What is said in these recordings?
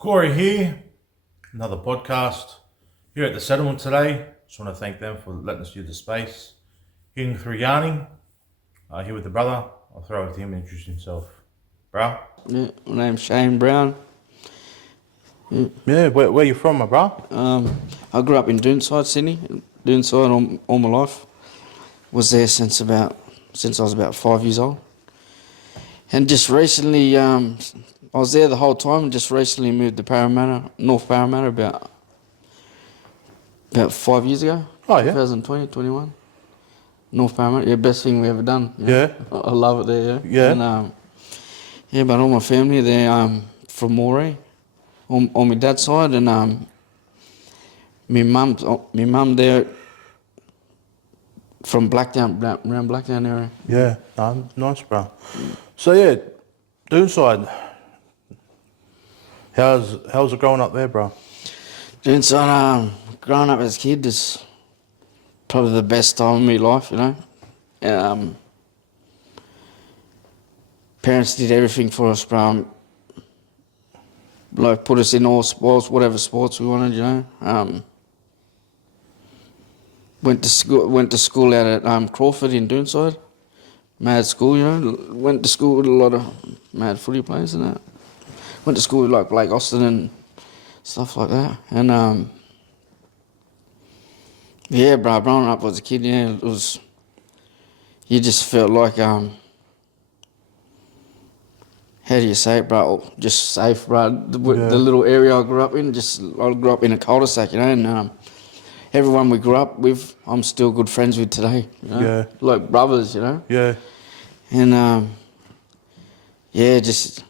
Corey here, another podcast here at the settlement today. Just want to thank them for letting us use the space. Heading through Yarning, here with the brother. I'll throw it to him and introduce himself. Bro? Yeah, my name's Shane Brown. Yeah, where you from, my bro? I grew up in Doonside, Sydney. Doonside all my life. Was there since I was about 5 years old. And just recently, I was there the whole time. And just recently moved to Parramatta, North Parramatta, about 5 years ago. Oh, yeah. 2020, 21. North Parramatta, yeah, best thing we ever done. You know? Yeah. I love it there. Yeah. Yeah. And yeah, but all my family they're from Moree, on my dad's side, and my mum there from Blacktown, around Blacktown area. Yeah, nice, bro. So, yeah, Doonside. How's it growing up there, bro? Doonside, growing up as a kid is probably the best time of my life, you know. Parents did everything for us, bro. Like put us in all sports, whatever sports we wanted, you know. Went to school out at Crawford in Doonside. Mad school, you know. Went to school with a lot of mad footy players and that. Went to school with like Blake Austin and stuff like that. And yeah, bro, growing up as a kid, yeah, it was. You just felt like how do you say it, bro? Just safe, bro. The little area I grew up in, I grew up in a cul-de-sac, you know, and everyone we grew up with, I'm still good friends with today. You know? Yeah. Like brothers, you know. Yeah. And yeah, just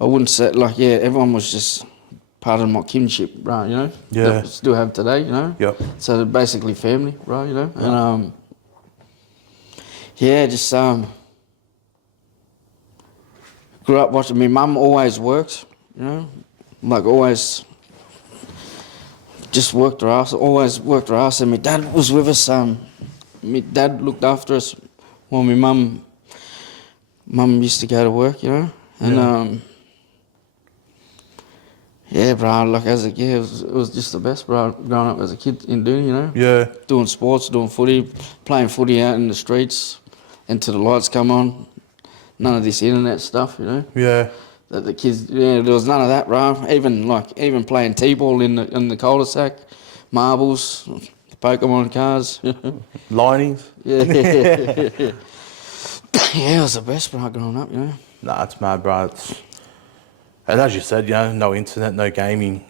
I wouldn't say like everyone was just part of my kinship, bro. You know. Yeah. That we still have today, you know. Yep. So they're basically family, bro. You know. And yeah, just grew up watching. My mum always worked, you know, like always. Just worked her ass, always worked her ass, and my dad was with us. My dad looked after us while my mum used to go to work, you know. And yeah, bro, like as a kid, it was just the best, bro. Growing up as a kid in Dooney, you know. Yeah. Doing sports, doing footy, playing footy out in the streets, until the lights come on. None of this internet stuff, you know. Yeah. That the kids, yeah, there was none of that, bro. Even playing t-ball in the cul-de-sac, marbles, Pokemon cards. Linings. Yeah, yeah, it was the best, bro. Growing up, you know. Nah, it's mad, bro. And as you said, you know, no internet, no gaming.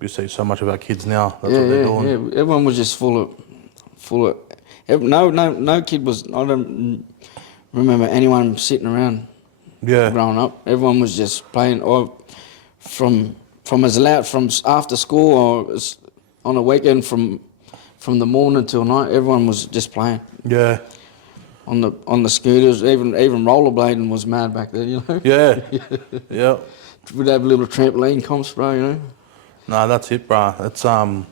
You see so much of our kids now. That's what they're doing. Yeah. Everyone was just full of. No kid was. I don't remember anyone sitting around. Yeah. Growing up, everyone was just playing, or from after school or on a weekend from the morning till night. Everyone was just playing Yeah. on the scooters. Even rollerblading was mad back then, you know. Yeah. Yeah. We'd have little trampoline comps, bro, you know. No, that's it, bro. It's and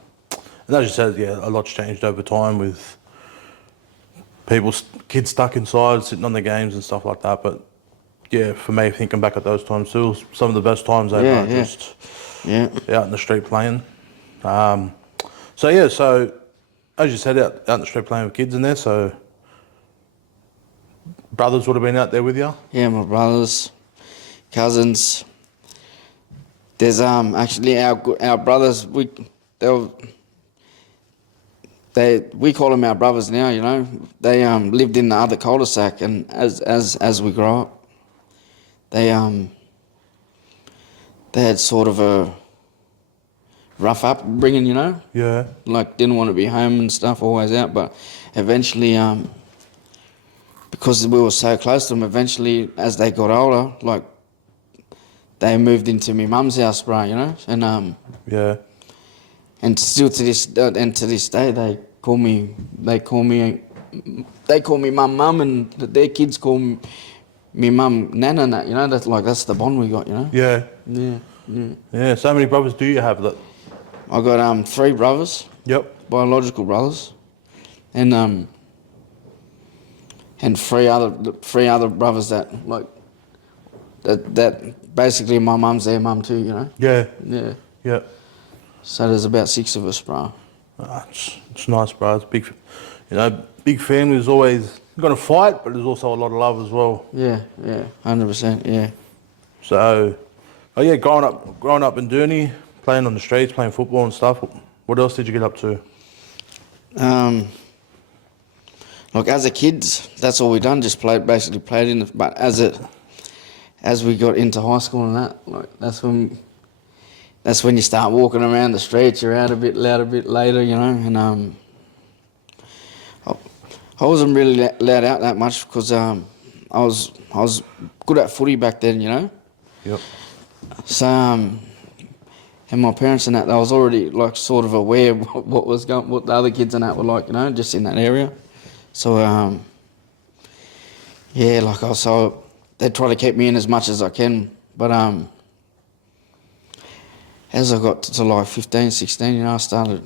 as you said, yeah, a lot's changed over time with kids stuck inside, sitting on the games and stuff like that. But yeah, for me, thinking back at those times too, some of the best times ever. Just out in the street playing. So as you said, out in the street playing with kids in there. So brothers would have been out there with you. Yeah, my brothers, cousins. There's actually our brothers. We call them our brothers now. You know, they lived in the other cul-de-sac, and as we grow up, they had sort of a rough upbringing, you know. Yeah. Like didn't want to be home and stuff, always out. But eventually, because we were so close to them, eventually as they got older, like they moved into my mum's house, bro. You know, and Yeah. and still to this day they call me mum, and their kids call me mum Nana, and that, you know. That's the bond we got, you know. Yeah. Yeah. Yeah. So how many brothers do you have? That. I got 3 brothers, Yep. biological brothers, and 3 other brothers that basically my mum's their mum too, you know. Yeah. Yeah. Yeah. So there's about 6 of us, bro. It's nice, bro. It's big, big family is always going to fight, but there's also a lot of love as well. Yeah, 100%, yeah. So, growing up in Dooney, playing on the streets, playing football and stuff. What else did you get up to? Like as a kid, that's all we done. Just basically played in. But as we got into high school and that, like that's when you start walking around the streets. You're out a bit loud, a bit later, you know. And I wasn't really loud out that much because I was good at footy back then, you know. Yep. So and my parents and that, I was already like sort of aware of what the other kids and that were like, you know, just in that area. So they try to keep me in as much as I can, but as I got to like 15, 16, you know, I started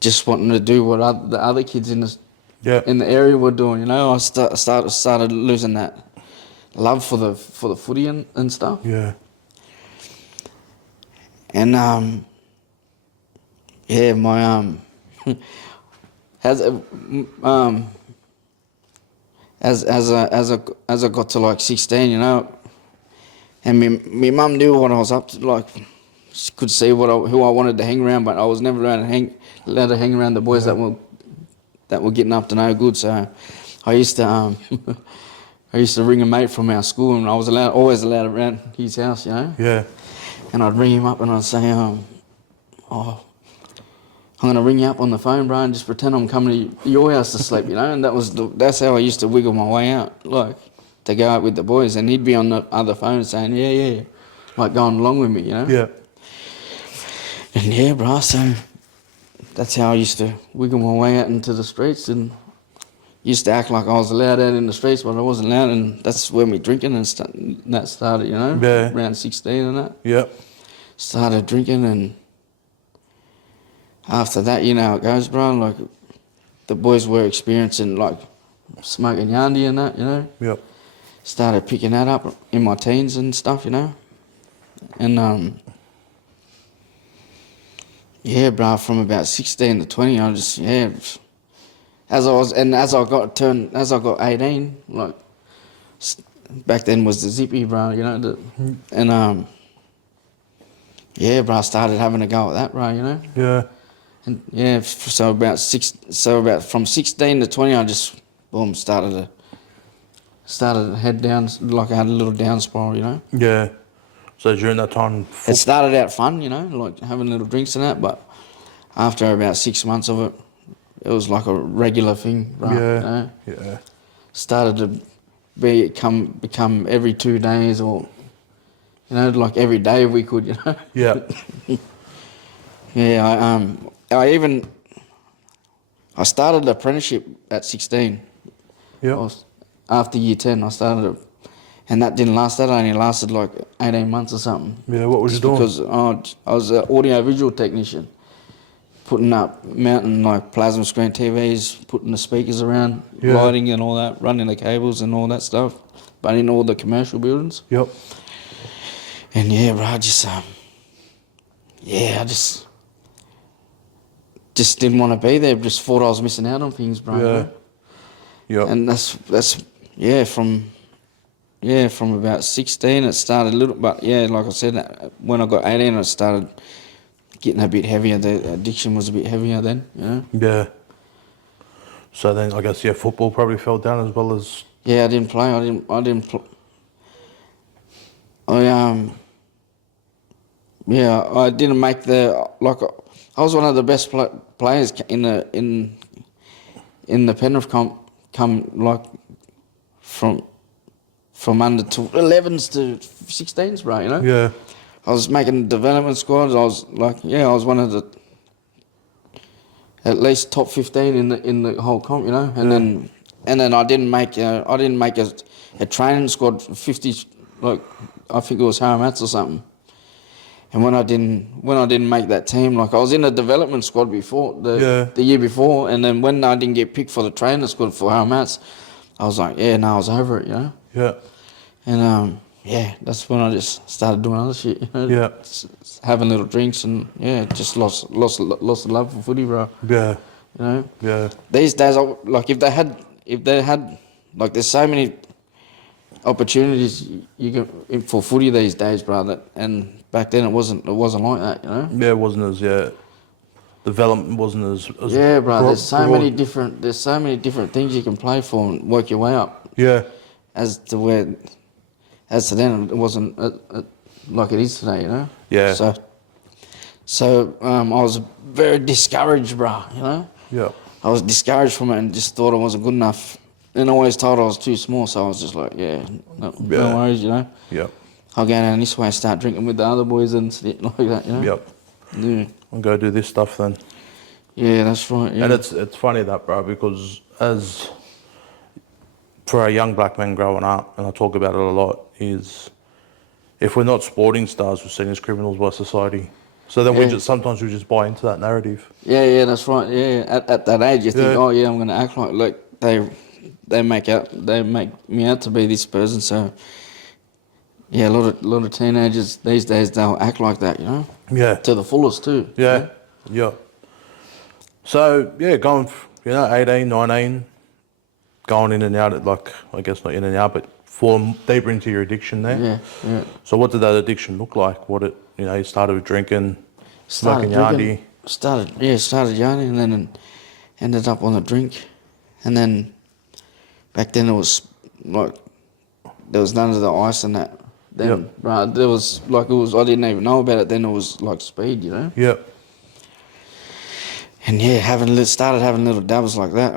just wanting to do what the other kids in the area were doing, you know. I started losing that love for the footy and stuff. Yeah. And my as I got to like 16, you know, and my mum knew what I was up to, like she could see who I wanted to hang around, but I was never allowed to hang around the boys that were getting up to no good. So I used to ring a mate from our school, and I was always allowed around his house, you know. Yeah. And I'd ring him up and I'd say, I'm going to ring you up on the phone, bro, and just pretend I'm coming to your house to sleep, you know. And that's how I used to wiggle my way out, like, to go out with the boys. And he'd be on the other phone saying, yeah, like going along with me, you know. Yeah. And yeah, bro, so that's how I used to wiggle my way out into the streets, and used to act like I was allowed out in the streets, but I wasn't allowed. And that's where me drinking and that started, you know, around 16 and that. Yeah. Started drinking, and after that, you know how it goes, bro. Like, the boys were experiencing, like, smoking yandy and that, you know. Yep. Started picking that up in my teens and stuff, you know. And, yeah, bro, from about 16 to 20, I just, as I got 18, like, back then was the zippy, bro, you know, and, yeah, bro, I started having a go at that, bro, you know. Yeah. And yeah, so about from 16 to 20, I just boom started to head down, like I had a little down spiral, you know. Yeah. So during that time, It started out fun, you know, like having little drinks and that, but after about 6 months of it, it was like a regular thing, bro. Yeah. You know? Yeah. Started to become every 2 days, or you know, like every day if we could, you know. Yeah. Yeah, I started an apprenticeship at 16. Yeah. After year 10, I started and that didn't last. That only lasted like 18 months or something. Yeah. What was you doing? Because I was an audio-visual technician, putting up, mounting like plasma screen TVs, putting the speakers around, lighting and all that, running the cables and all that stuff, but in all the commercial buildings. Yep. And yeah, bro, I just didn't want to be there. Just thought I was missing out on things, bro. Yeah. Yep. And from about 16 it started a little, but yeah, like I said, when I got 18 it started getting a bit heavier. The addiction was a bit heavier then, you know. Yeah. So then I guess football probably fell down as well as. Yeah, I didn't play. I didn't play. I didn't make I was one of the best players in the Penrith comp, come like from under 11s to 16s, bro, you know? Yeah. I was making development squads. I was one of the at least top 15 in the whole comp, you know? And then I didn't make a training squad for 50, like I think it was Haramats or something. And when I didn't make that team, like I was in a development squad before the year before, and then when I didn't get picked for the training squad for Haramats, I was like, I was over it, you know. Yeah. And yeah, that's when I just started doing other shit. You know, Yeah. having little drinks and just lost the love for footy, bro. Yeah. You know, Yeah. these days, like if they had like there's so many opportunities you can for footy these days, bro. And back then it wasn't like that. You know. Yeah, it wasn't as development wasn't as Yeah, bro. There's so broad. many different things you can play for and work your way up. Yeah. As to then, it wasn't like it is today, you know. Yeah. So I was very discouraged, bro. You know. Yeah. I was discouraged from it and just thought I wasn't good enough. And always told I was too small, so I was just like, no worries, you know. Yep. I'll go down this way and start drinking with the other boys and shit like that, you know. Yep. Yeah. I'll go do this stuff then. Yeah, that's right. Yeah. And it's funny that, bro, because as for a young black man growing up, and I talk about it a lot, is if we're not sporting stars, we're seen as criminals by society. So then sometimes we just buy into that narrative. Yeah, that's right. Yeah, at that age, you think, Yeah. oh yeah, I'm gonna act like they make me out to be this person. So yeah, a lot of teenagers these days, they'll act like that, you know. Yeah. To the fullest too. Yeah. Yeah. So yeah, going 18, 19, going in and out at I guess not in and out, but fall deeper into your addiction there. Yeah, yeah. So what did that addiction look like? What you started with drinking, smoking yardy. Started yardy and then ended up on the drink. And then back then it was like there was none of the ice and that. Then right, there was I didn't even know about it, then it was like speed, you know? Yep. And yeah, started having little dabbles like that.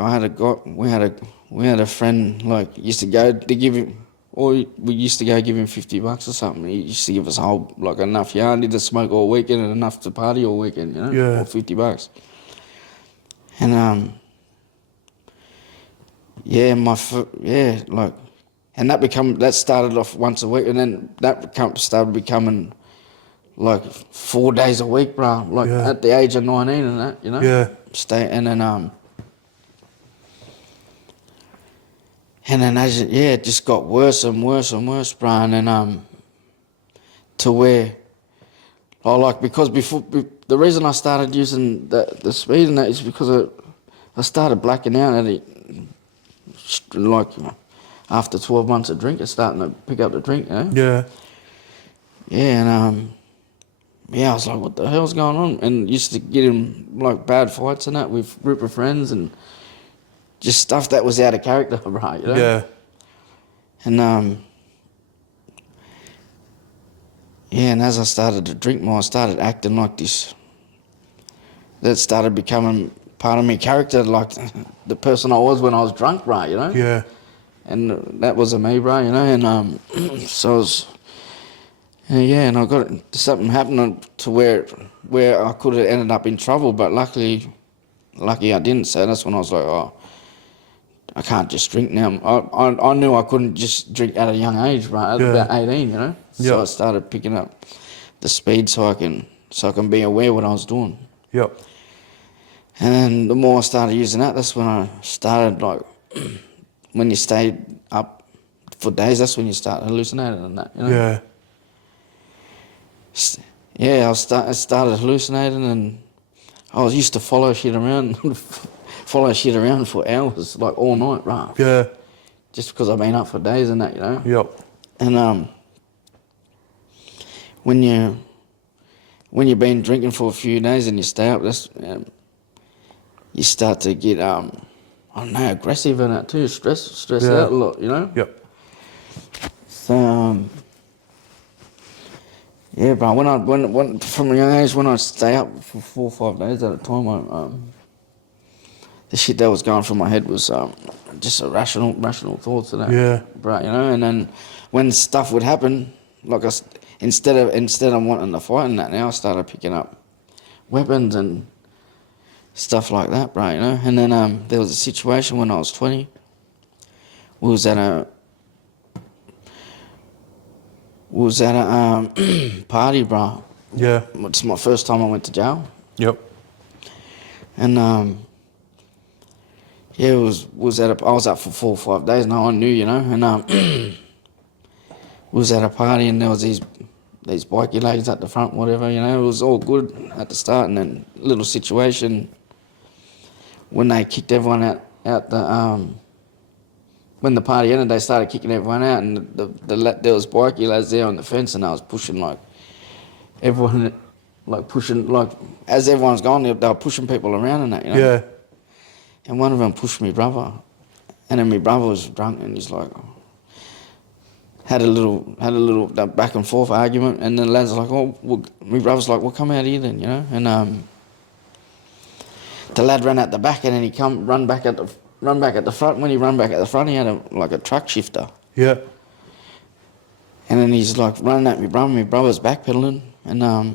We had a friend like used to go to give him, or we used to go give him $50 or something. He used to give us a whole enough yardy to smoke all weekend and enough to party all weekend, you know, Yeah. for $50. And and that started off once a week, and then that started becoming like 4 days a week, bro. Like at the age of 19 and that, you know. Yeah. And then as it just got worse and worse and worse, bro. And then to where, because the reason I started using the speed and that is because I started blacking out at it, after 12 months of drinking, starting to pick up the drink, you know? Yeah. Yeah, and I was like, what the hell's going on? And used to get in bad fights and that with a group of friends and just stuff that was out of character, right? You know? Yeah. And and as I started to drink more, I started acting like this. That started becoming part of my character, like the person I was when I was drunk, right? You know? Yeah. And that was me, bro. You know, and so I was. And I got something happened to where I could have ended up in trouble, but lucky I didn't. So that's when I was like, oh, I can't just drink now. I knew I couldn't just drink at a young age, right? At about 18, you know. So I started picking up the speed so I can be aware what I was doing. Yep. And then the more I started using that, that's when I started when you stay up for days, that's when you start hallucinating and that, you know. Yeah. Yeah, I started hallucinating, and I was used to follow shit around for hours, like all night, right? Yeah. Just because I've been up for days and that, you know. Yep. And when you've been drinking for a few days and you stay up, you start to get I don't know, aggressive and that too, stress out a lot, you know. Yep. So yeah, bro. When from a young age, when I stay up for 4 or 5 days at a time, the shit that was going through my head was just irrational thoughts and that. Yeah. Bro, you know. And then when stuff would happen, instead of wanting to fight and that, now I started picking up weapons and stuff like that, bro. You know. And then there was a situation when I was 20. We was at a party, bro. Yeah. It's my first time I went to jail. Yep. And I was up for 4 or 5 days. No, I knew, you know. And we was at a party and there was these bikey ladies at the front, whatever, you know. It was all good at the start, and then little situation when they kicked everyone out the when the party ended, they started kicking everyone out, and there was bikey lads there on the fence, and I was pushing like everyone, like pushing like as everyone's gone, they were pushing people around and that, you know. Yeah. And one of them pushed me brother, and then my brother was drunk, and he's like had a little back and forth argument, and then the lads were like, oh, well, my brother's like, well, come out here then, you know, and the lad ran out the back, and then he run back at the front. When he run back at the front, he had a truck shifter. Yeah. And then he's like running at me brother. My brother's backpedaling, and my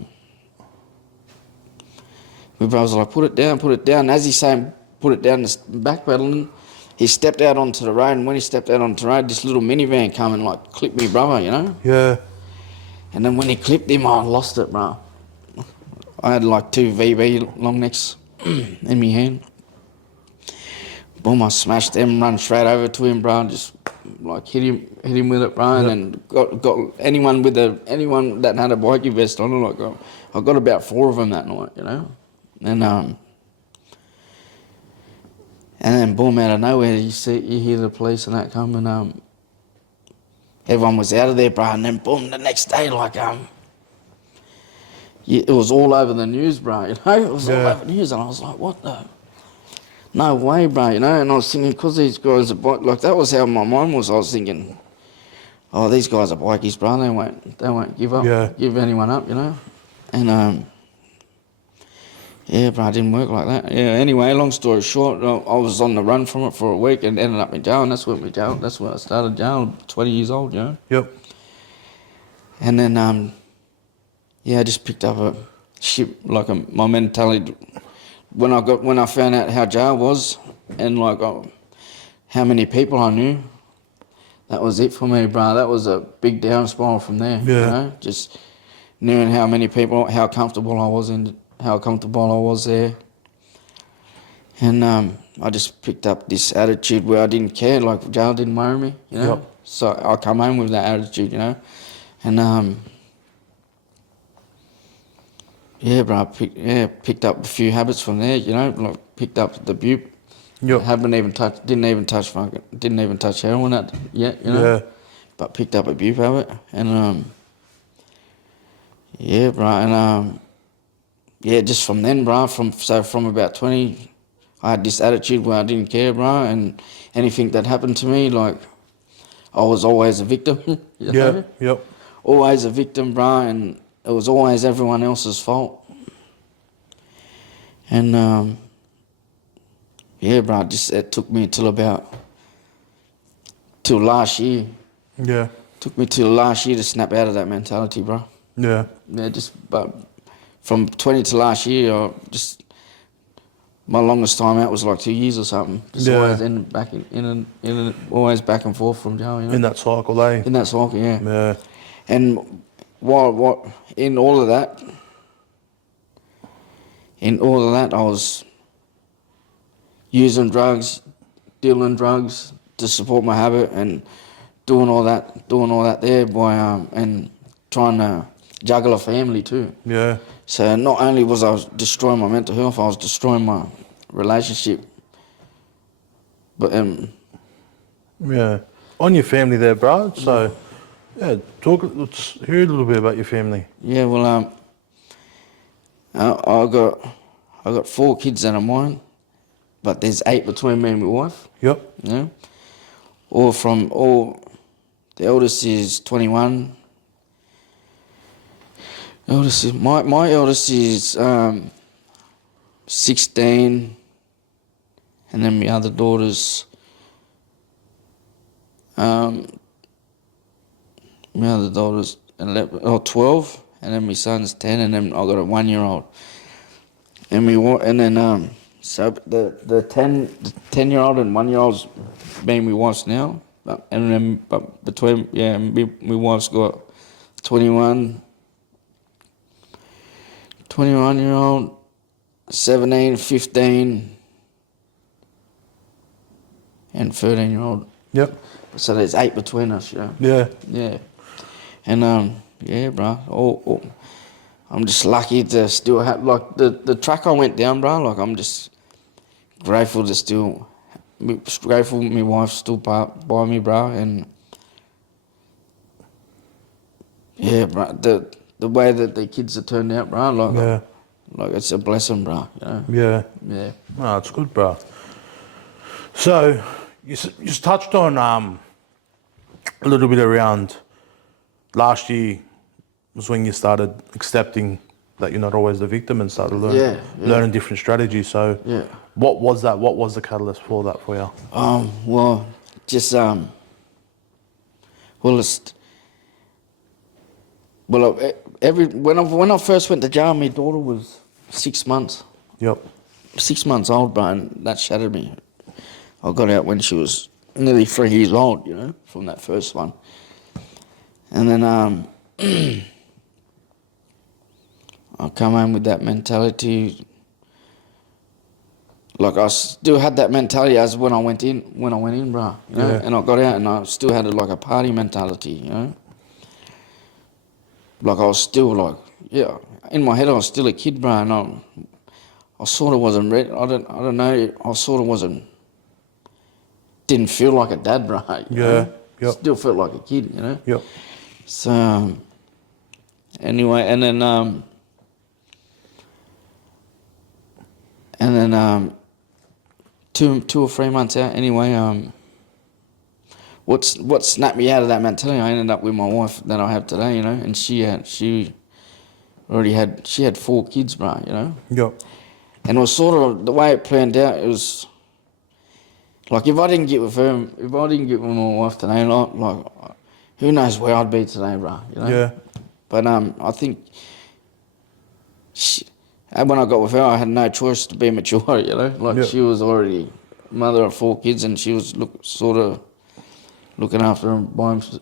brother's like, put it down. And as he's saying, put it down, backpedaling, he stepped out onto the road. And when he stepped out onto the road, this little minivan come and like clipped me brother, you know. Yeah. And then when he clipped him, I lost it, bro. I had like 2 VB long necks in my hand. Boom, I smashed them, run straight over to him, bro, and just like hit him with it, bro, and then got anyone that had a bikey vest on, like I got about 4 of them that night, you know, and then boom, out of nowhere you hear the police and that come, and everyone was out of there, bro, and then boom, the next day, like it was all over the news, bro, you know, it was all over the news, and I was like, what the. No way, bro, you know, and I was thinking, because these guys are like, that was how my mind was. I was thinking, oh, these guys are bikies, bro, they won't give anyone up, you know, and yeah, bro, it didn't work like that. Yeah, anyway, long story short, I was on the run from it for a week and ended up in jail, and that's where I started jail, 20 years old, you know. Yep. And then, yeah, I just picked up a shit, like my mentality. When I found out how jail was and like how many people I knew, that was it for me, bro. That was a big down spiral from there. Yeah. You know, just knowing how many people, how comfortable I was there, and I just picked up this attitude where I didn't care, like jail didn't worry me, you know. Yep. So I come home with that attitude, you know, and yeah, bro, I picked up a few habits from there, you know, like picked up the bupe. Yep. Didn't even touch heroin yet, you know. Yeah. But picked up a bupe habit, and yeah, bro, and yeah, just from then, bro, from about 20, I had this attitude where I didn't care, bro, and anything that happened to me, like, I was always a victim. You know? Yep. Always a victim, bro, and it was always everyone else's fault. And yeah, bro, it took me till last year. Yeah. Took me till last year to snap out of that mentality, bro. Yeah. Yeah, but from 20 to last year, my longest time out was like 2 years or something. Just always ended back always back and forth from jail, you know. In that cycle, eh? In that cycle, yeah. Yeah. And what in all of that, I was using drugs, dealing drugs to support my habit, and doing all that there, boy, and trying to juggle a family too. Yeah. So not only was I destroying my mental health, I was destroying my relationship. But Yeah. On your family there, bro. So, yeah, let's hear a little bit about your family. yeah, well, I got 4 kids that are mine, but there's 8 between me and my wife. Yep. Yeah, the eldest is 21. My eldest is 16, and then my other daughter's 11 or 12, and then my son's 10, and then I got a 1-year-old. So the 10-year-old and 1-year-old's being my wife's now, but between my wife's got 21-year-old, 17, 15, and 13-year-old. Yep. So there's 8 between us, you know. Yeah. Yeah. And yeah, bro. I'm just lucky to still have like the track I went down, bro. Like I'm just grateful to still grateful my wife's still by me, bro. And yeah, bro. The way that the kids have turned out, bro. Like it's a blessing, bro. You know. Yeah. Yeah. Oh, it's good, bro. So you just touched on a little bit around last year was when you started accepting that you're not always the victim and started learning different strategies. So Yeah. what was that? What was the catalyst for that for you? Well, just well, it's well when I first went to jail, my daughter was 6 months. Yep. 6 months old, bro, and that shattered me. I got out when she was nearly 3 years old, you know, from that first one. And then I come home with that mentality. Like I still had that mentality as when I went in, bro. You know, and I got out and I still had like a party mentality, you know. Like I was still like, yeah, in my head I was still a kid, bro, and I sort of wasn't ready. I don't know. I sort of didn't feel like a dad, bro. You know? Yep. Still felt like a kid, you know. Yep. So anyway, and then 2 or 3 months out, anyway, what snapped me out of that mentality? I ended up with my wife that I have today, you know, and she had 4 kids, bro, you know. Yep. And it was sort of the way it planned out. It was like if I didn't get with her, if I didn't get with my wife today, like who knows where I'd be today, bro? You know? Yeah. But I think when I got with her, I had no choice to be mature. You know, like she was already mother of 4 kids, and she was sort of looking after them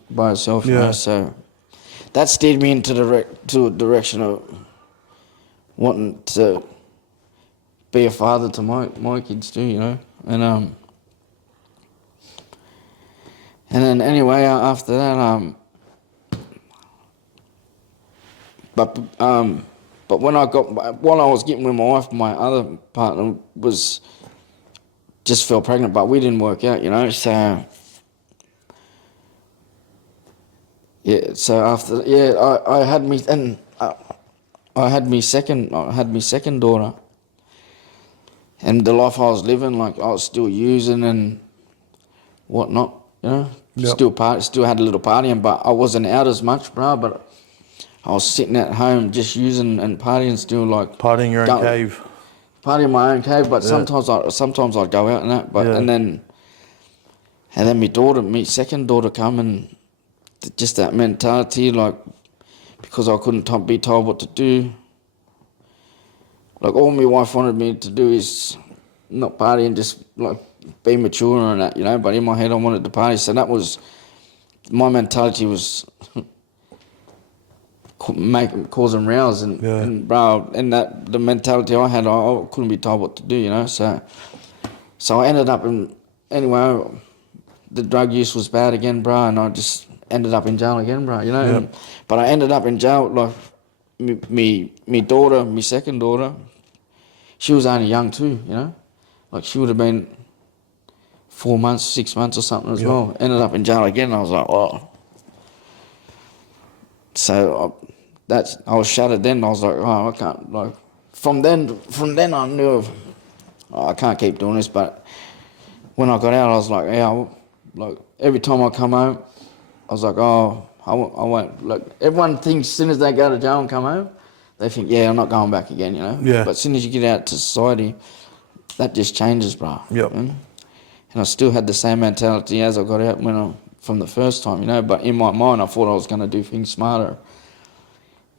by herself. You know? So that steered me into a direction of wanting to be a father to my kids too, you know, and then anyway after that, but when while I was getting with my wife, my other partner just fell pregnant, but we didn't work out, you know, so yeah, so after I had me and I had my second daughter. And the life I was living, like I was still using and whatnot, you know. Still had a little partying, but I wasn't out as much, bro. But I was sitting at home just using and partying, still like Partying your own cave. Partying my own cave, but sometimes I'd go out and that. But and then my second daughter come, and just that mentality, like because I couldn't be told what to do. Like all my wife wanted me to do is not party and just like be mature and that, you know. But in my head, I wanted to party, so that was my mentality was causing rows and bro, and that the mentality I had, I couldn't be told what to do, you know. So I ended up anyway. The drug use was bad again, bro, and I just ended up in jail again, bro. You know. But I ended up in jail like me daughter, my second daughter. She was only young too, you know. Like she would have been 4 months, 6 months or something as well. Ended up in jail again. And I was like, wow. So I was shattered then. I was like, oh, I can't. Like from then I knew I can't keep doing this. But when I got out, I was like, yeah. Like every time I come home, I was like, oh, I won't. Like everyone thinks as soon as they go to jail and come home, they think, yeah, I'm not going back again, you know. Yeah. But as soon as you get out to society, that just changes, bro. Yep. You know? And I still had the same mentality as I got out from the first time, you know. But in my mind, I thought I was going to do things smarter,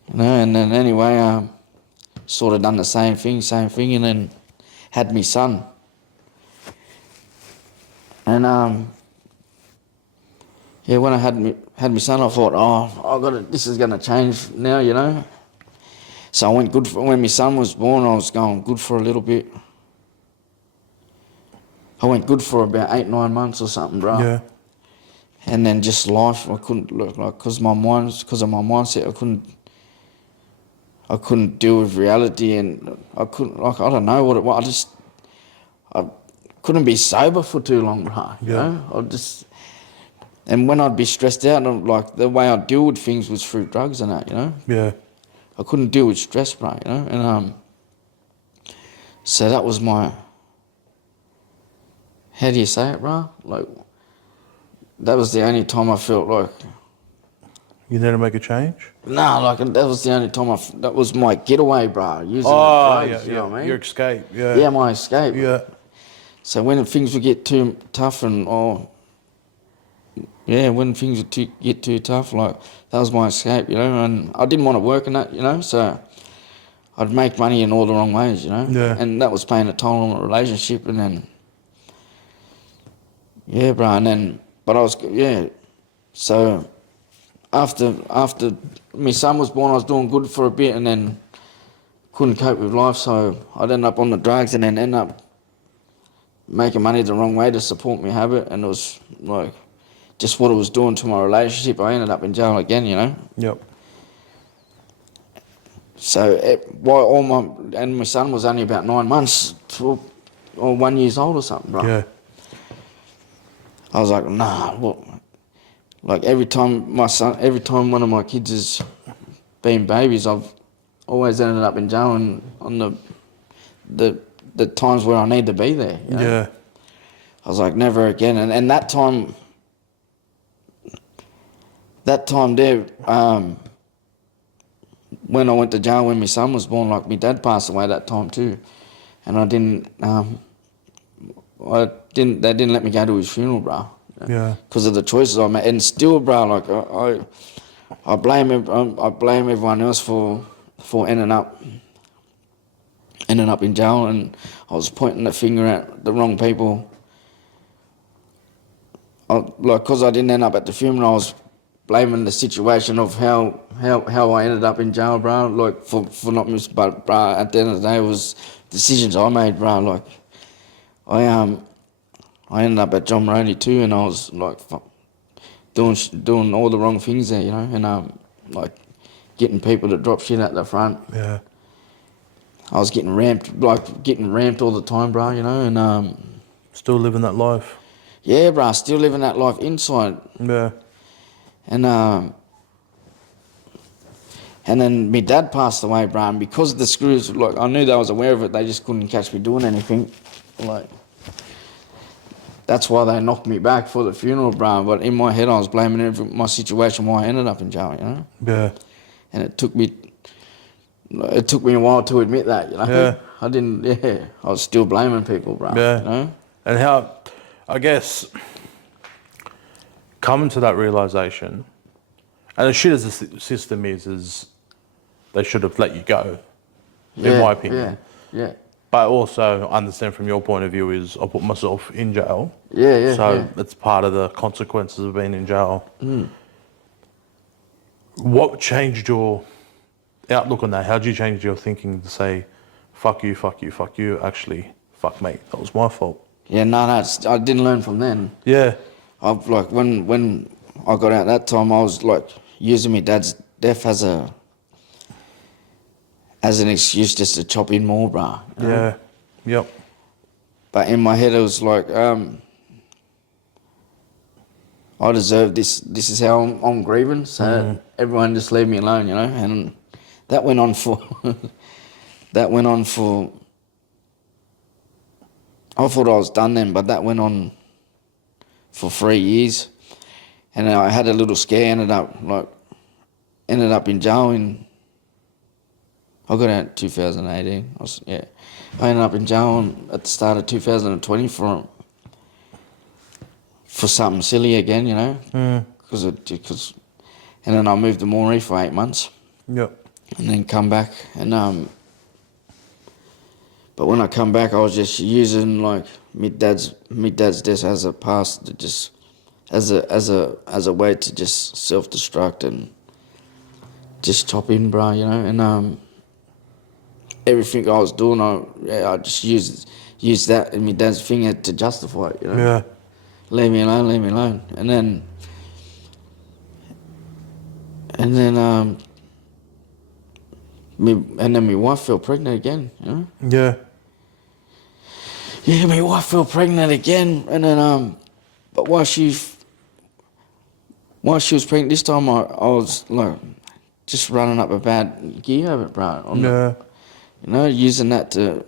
you know. And then anyway, sort of done the same thing, and then had me son. And when I had my son, I thought, this is going to change now, you know. So I went good when my son was born. I was going good for a little bit. I went good for about 8-9 months or something, bro. Yeah. and then just life. I couldn't look like because of my mindset. I couldn't deal with reality, and I couldn't I don't know what it was. I couldn't be sober for too long, bro. You know, and when I'd be stressed out, like the way I'd deal with things was through drugs and that, you know. Yeah. I couldn't deal with stress, bro, you know, and so that was my. How do you say it, bro? Like, that was the only time I felt like. You need to make a change? Nah, like that was the only time that was my getaway, bro. Using the drugs, you know what I mean? Your escape, yeah. Yeah, my escape. Yeah. So when things would get too tough when things would get too tough, like that was my escape, you know. And I didn't want to work in that, you know. So I'd make money in all the wrong ways, you know. Yeah. And that was paying a toll on my relationship, and then. Yeah, bro, and then, but I was, so after my son was born, I was doing good for a bit, and then couldn't cope with life, so I'd end up on the drugs, and then end up making money the wrong way to support my habit, and it was like, just what it was doing to my relationship. I ended up in jail again, you know. Yep. So, my son was only about 9 months, or 1 year old or something, bro. Yeah. I was like, nah, what? Like every time one of my kids has been babies, I've always ended up in jail and on the times where I need to be there. You know? Yeah. I was like, never again. And that time there, when I went to jail when my son was born, like my dad passed away that time too, and they didn't let me go to his funeral, bro. Yeah. Because of the choices I made, and still, bro, like I blame everyone else for ending up in jail, and I was pointing the finger at the wrong people. Because I didn't end up at the funeral, I was blaming the situation of how I ended up in jail, bro. Like for not miss, but bro, at the end of the day, it was decisions I made, bro. Like I ended up at John Moroney too, and I was like doing all the wrong things there, you know, and like getting people to drop shit at the front. Yeah. I was getting ramped all the time, bro, you know, and Still living that life. yeah, bro, still living that life inside, Yeah. and then my dad passed away, bro, and because of the screws, like I knew they was aware of it, they just couldn't catch me doing anything, like. That's why they knocked me back for the funeral, bro. But in my head, I was blaming my situation why I ended up in jail, you know. Yeah. And it took me a while to admit that, you know. Yeah. I was still blaming people, bro. Yeah. You know? And how, I guess, coming to that realization, and as shit as the system is they should have let you go, in my opinion. Yeah. But also understand from your point of view is I put myself in jail. Yeah. So it's part of the consequences of being in jail. What changed your outlook on that? How did you change your thinking to say, fuck you, actually, fuck me, that was my fault? Yeah, no, I didn't learn from then. Yeah. I've like when I got out that time, I was like using my dad's death as an excuse just to chop in more, bro. You know? Yeah. Yep. But in my head, it was like, I deserve this. This is how I'm grieving. So everyone just leave me alone, you know. And that went on for. I thought I was done then, but that went on for 3 years, and I had a little scare. Ended up in jail I got out in 2018. I ended up in jail at the start of 2020 for something silly again, you know. Because and then I moved to Moree for 8 months. Yep. And then come back but when I come back, I was just using like my dad's death as a pass to just as a way to just self-destruct and just chop in, bro, you know. And everything I was doing, I just used that and my dad's finger to justify it, you know. Yeah. Leave me alone. And then And then my wife fell pregnant again, you know. Yeah. Yeah, my wife fell pregnant again, and then but while she was pregnant this time, I was like just running up a bad gear of it, bro. Yeah. You know, using that to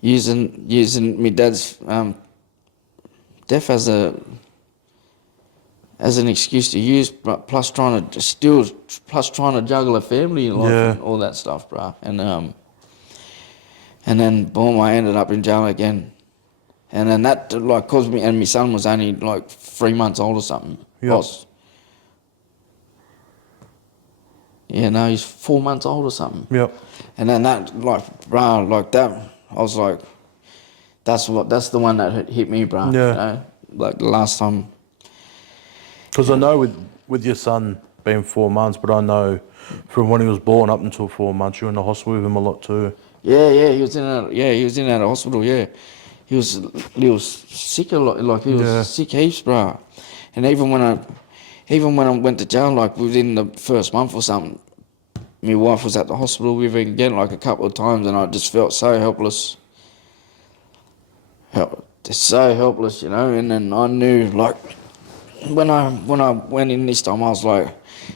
using my dad's death as an excuse to use, but plus trying to juggle a family life and all that stuff, bro. And then boom, I ended up in jail again. And then that like caused me, and my son was only like 3 months old or something. Yep. Yeah, no, he's 4 months old or something. Yep. And then that, like, bro, like that, I was like, that's the one that hit me, bro. Yeah. You know? Like the last time. Because I know with your son being 4 months, but I know from when he was born up until 4 months, you were in the hospital with him a lot too. Yeah, he was in that hospital. Yeah, he was sick a lot. Like he was sick heaps, bro. And even when I went to jail, like within the first month or something, my wife was at the hospital with him again, like a couple of times, and I just felt so helpless. So helpless, you know. And then I knew, like, when I went in this time, I was like,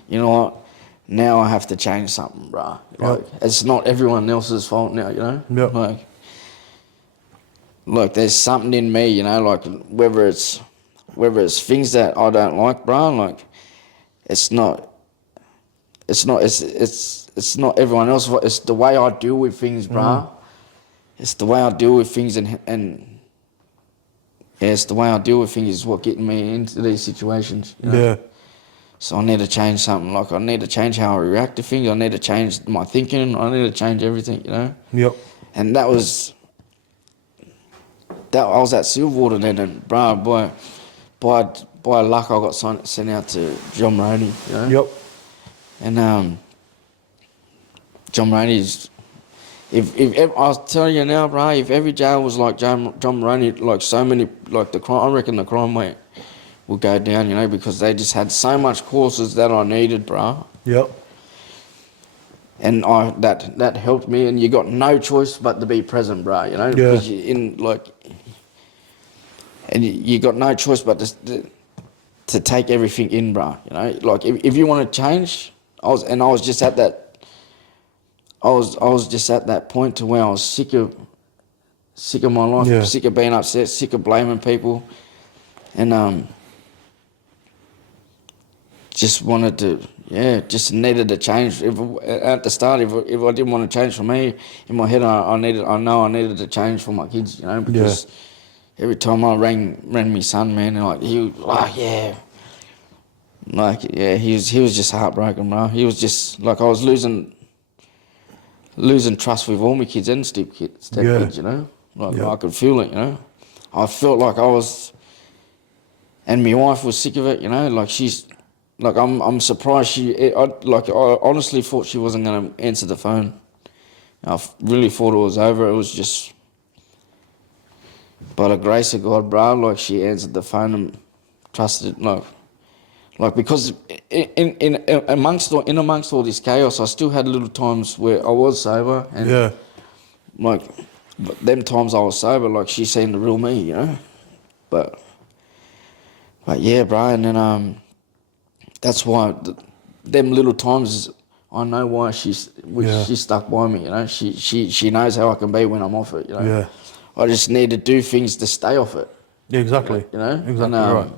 you know what? Now I have to change something, bro. Like, it's not everyone else's fault now, you know. Yep. Like there's something in me, you know. Like whether it's things that I don't like, bro. Like it's not everyone else. It's the way I deal with things, bro. It's the way I deal with things, and it's the way I deal with things is what getting me into these situations. You know? Yeah. So I need to change something. Like I need to change how I react to things. I need to change my thinking. I need to change everything. You know. Yep. And that was. I was at Silverwater then, and bro, by luck, I got sent out to John Moroney. You know. Yep. And John Moroney's. If I'll tell you now, bro, if every jail was like John Moroney, like so many, like the crime, I reckon the crime rate would go down, you know, because they just had so much courses that I needed, bro. Yep. And that helped me, and you got no choice but to be present, bro, you know, Yeah. because you got no choice but to take everything in, bro, you know, like if you want to change, I was just at that point to where I was sick of my life, sick of being upset, sick of blaming people, and just needed to change. At the start, if I didn't want to change for me, in my head, I needed to change for my kids, you know, because every time I rang my son, man, and like he was just heartbroken, bro. He was just like I was losing trust with all my kids and step kids, you know. Like I could feel it, you know. I felt like I was, and my wife was sick of it, you know. Like I'm surprised I honestly thought she wasn't going to answer the phone. I really thought it was over. It was just by the grace of God, bro. Like she answered the phone and trusted, like because in amongst all this chaos, I still had little times where I was sober, and like, but them times I was sober, like she seen the real me, you know. But yeah, bro, and then that's why them little times I know why she stuck by me, you know. She knows how I can be when I'm off it, you know. Yeah. I just need to do things to stay off it. Yeah, exactly. You know? Exactly right.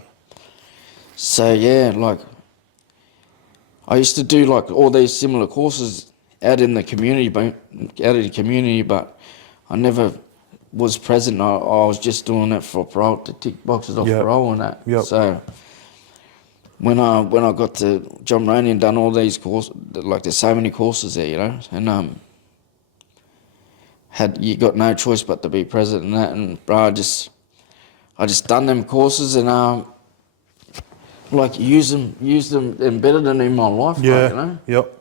So yeah, like I used to do like all these similar courses out in the community, but I never was present. I was just doing it for parole, to tick boxes off parole and that. Yep. So when I got to John Moroney and done all these courses, like there's so many courses there, you know, and you got no choice but to be present in that. And bro, I just done them courses and like use them embedded them in my life, Yeah. like, you know. Yep.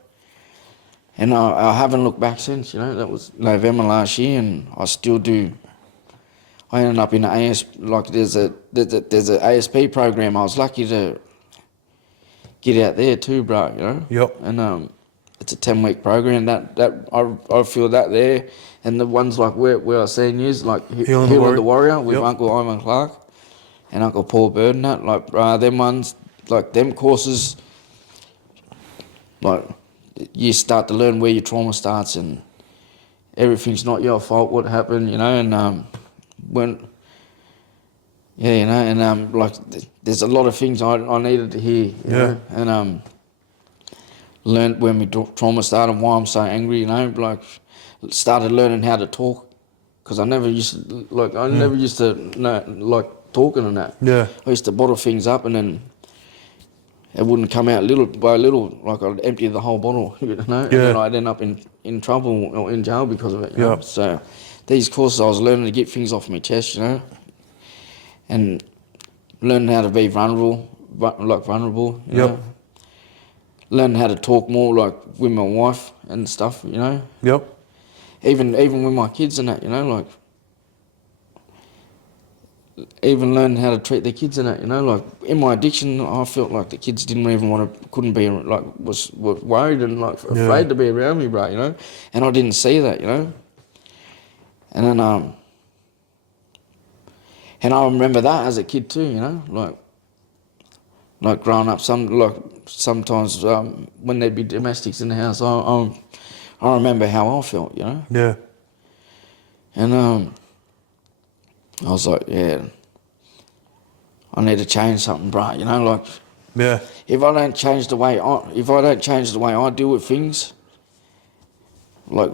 And I haven't looked back since, you know. That was November last year, and I still do. I ended up in an there's a ASP program. I was lucky to get out there too, bro. You know. Yep. And it's a 10-week program. That I feel that there, and the ones like where I've seen you, like Healing the Warrior with Yep. Uncle Ivan Clark and Uncle Paul Burden. That like them ones, like them courses, like you start to learn where your trauma starts and everything's not your fault. What happened, you know, and when. Yeah, you know, and like there's a lot of things I needed to hear, you know, and learned when my trauma started why I'm so angry, you know, like started learning how to talk because I never used to, never used to know, like talking and that. Yeah. I used to bottle things up and then it wouldn't come out little by little, like I'd empty the whole bottle, you know, and then I'd end up in trouble or in jail because of it, you know. So these courses I was learning to get things off my chest, you know. And learning how to be vulnerable, you know. Learning how to talk more, like, with my wife and stuff, you know. Yep. Even with my kids and that, you know, like. Even learning how to treat their kids and that, you know. Like, in my addiction, I felt like the kids didn't even couldn't be, like, was worried and, like, afraid to be around me, bro, you know. And I didn't see that, you know. And then, and I remember that as a kid too, you know, like growing up. Sometimes when there'd be domestics in the house, I remember how I felt, you know. Yeah. And I was like, yeah, I need to change something, bro. You know, like, Yeah. if I don't change the way I deal with things, like,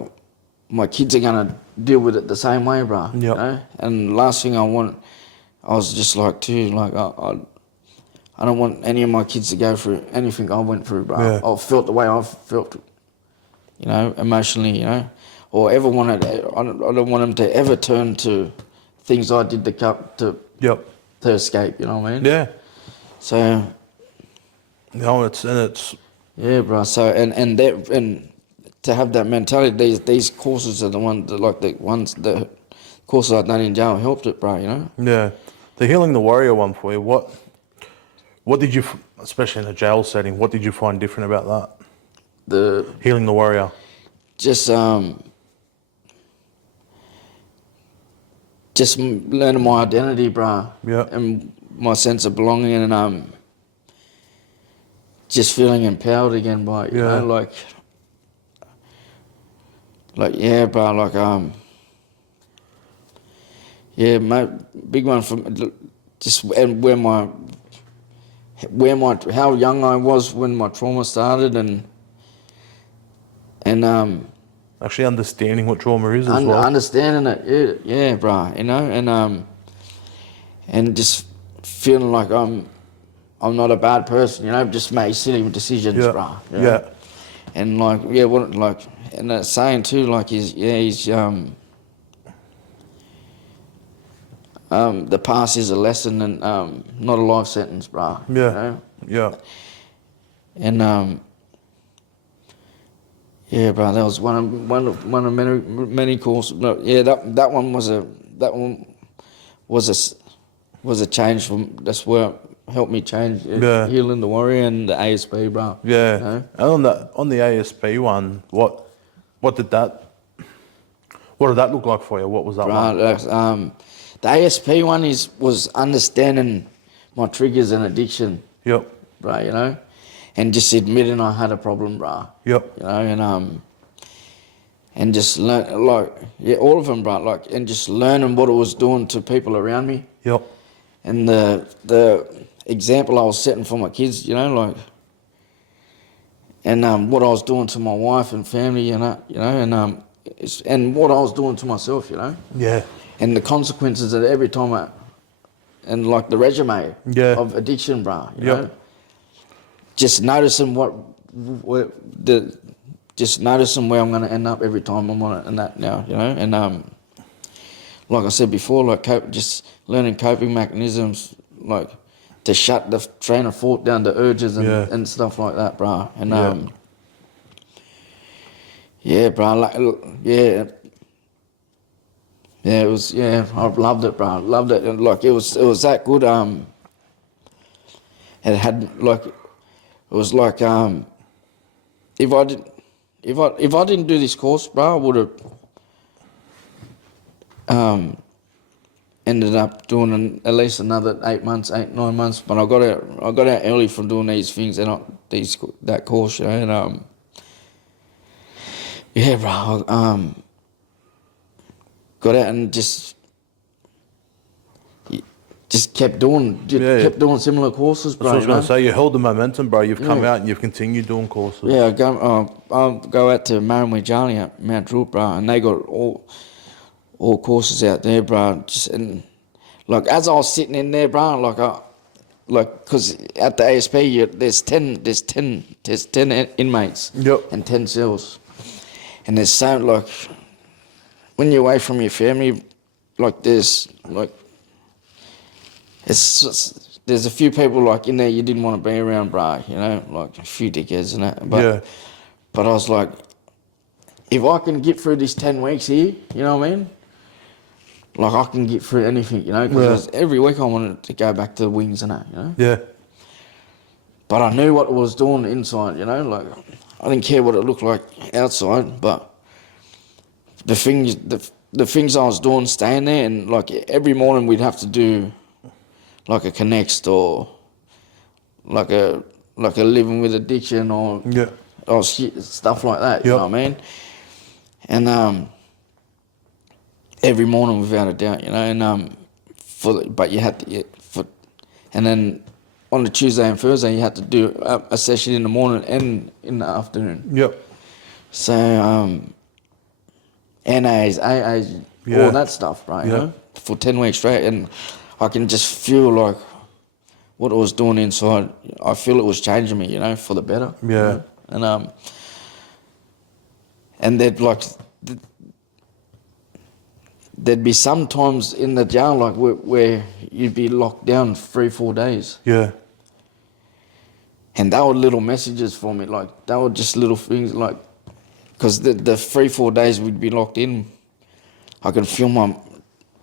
my kids are gonna deal with it the same way, bro. Yep. You know? And last thing I was just like, too, like, I don't want any of my kids to go through anything I went through, bro. Yeah. I felt the way I felt, you know, emotionally, you know, or ever wanted. I don't want them to ever turn to things I did to escape. You know what I mean? Yeah. So. No, it's. Yeah, bro. So and to have that mentality, these courses are the courses I've done in jail helped it, bro. You know. Yeah, the Healing the Warrior one for you. What did you, especially in a jail setting, what did you find different about that? The Healing the Warrior. Just learning my identity, bro. Yeah. And my sense of belonging and just feeling empowered again by you know, like yeah, bro, like yeah, my big one from just and how young I was when my trauma started and actually understanding what trauma is as well. Understanding it, yeah, bro, you know, and just feeling like I'm not a bad person, you know, just make silly decisions, bro. You know? Yeah. And like, yeah, and that saying too, like, he's the past is a lesson and not a life sentence, bro. Yeah. You know? Yeah. And yeah, bro, that was one of many courses. No, yeah, that one was a change from. That's where it helped me change. Healing the Warrior and the ASP, bro. Yeah. You know? And on the ASP one, what did that look like for you? What was that one? The ASP one was understanding my triggers and addiction. Yep. Bro, you know, and just admitting I had a problem, bro. Yep. You know, and just learn, like, yeah, all of them, bro, like, and just learning what it was doing to people around me. Yep. And the example I was setting for my kids, you know, like, and what I was doing to my wife and family, and and what I was doing to myself, you know. Yeah. And the consequences of every time and like the resume of addiction, bro. You know? Just noticing just noticing where I'm going to end up every time I'm on it and that now, you know. And like I said before, like just learning coping mechanisms, like to shut the train of thought down to urges and stuff like that, bro. And yeah, bro, like, yeah, it was, I loved it, bro. Loved it. And like it was that good. It had like it was like if I didn't do this course, bro, I would have ended up doing at least another 8 months, 9 months. But I got out early from doing these things and that course, you know. And yeah, bro, got out and just kept doing similar courses, bro. That's what I was you going know? to say. You held the momentum, bro. You've come out and you've continued doing courses. Yeah, I'll go out to Marramwe at Mount Druitt, bro, and they got all courses out there, bro. And like as I was sitting in there, bro, because at the ASP there's 10 inmates, Yep. and 10 cells, and there's so like when you're away from your family, like there's a few people like in there you didn't want to be around, bro. You know, like a few dickheads and that. But I was like, if I can get through this 10 weeks here, you know what I mean? Like I can get through anything, you know, because every week I wanted to go back to the wings and that, you know. Yeah. But I knew what it was doing inside, you know. Like I didn't care what it looked like outside, but the things I was doing, staying there, and like every morning we'd have to do like a Connect or like a living with addiction or shit, stuff like that. You know what I mean? And every morning without a doubt, you know. And but you had to and then on the Tuesday and Thursday you had to do a session in the morning and in the afternoon. Yep. So NAs, AAs, all that stuff, right? You know, for 10 weeks straight, and I can just feel like what it was doing inside. I feel it was changing me, you know, for the better. Yeah. You know? And there'd be some times in the jail like where you'd be locked down 3-4 days. Yeah. And they were little messages for me, like they were just little things, like because the 3-4 days we'd be locked in, I could feel my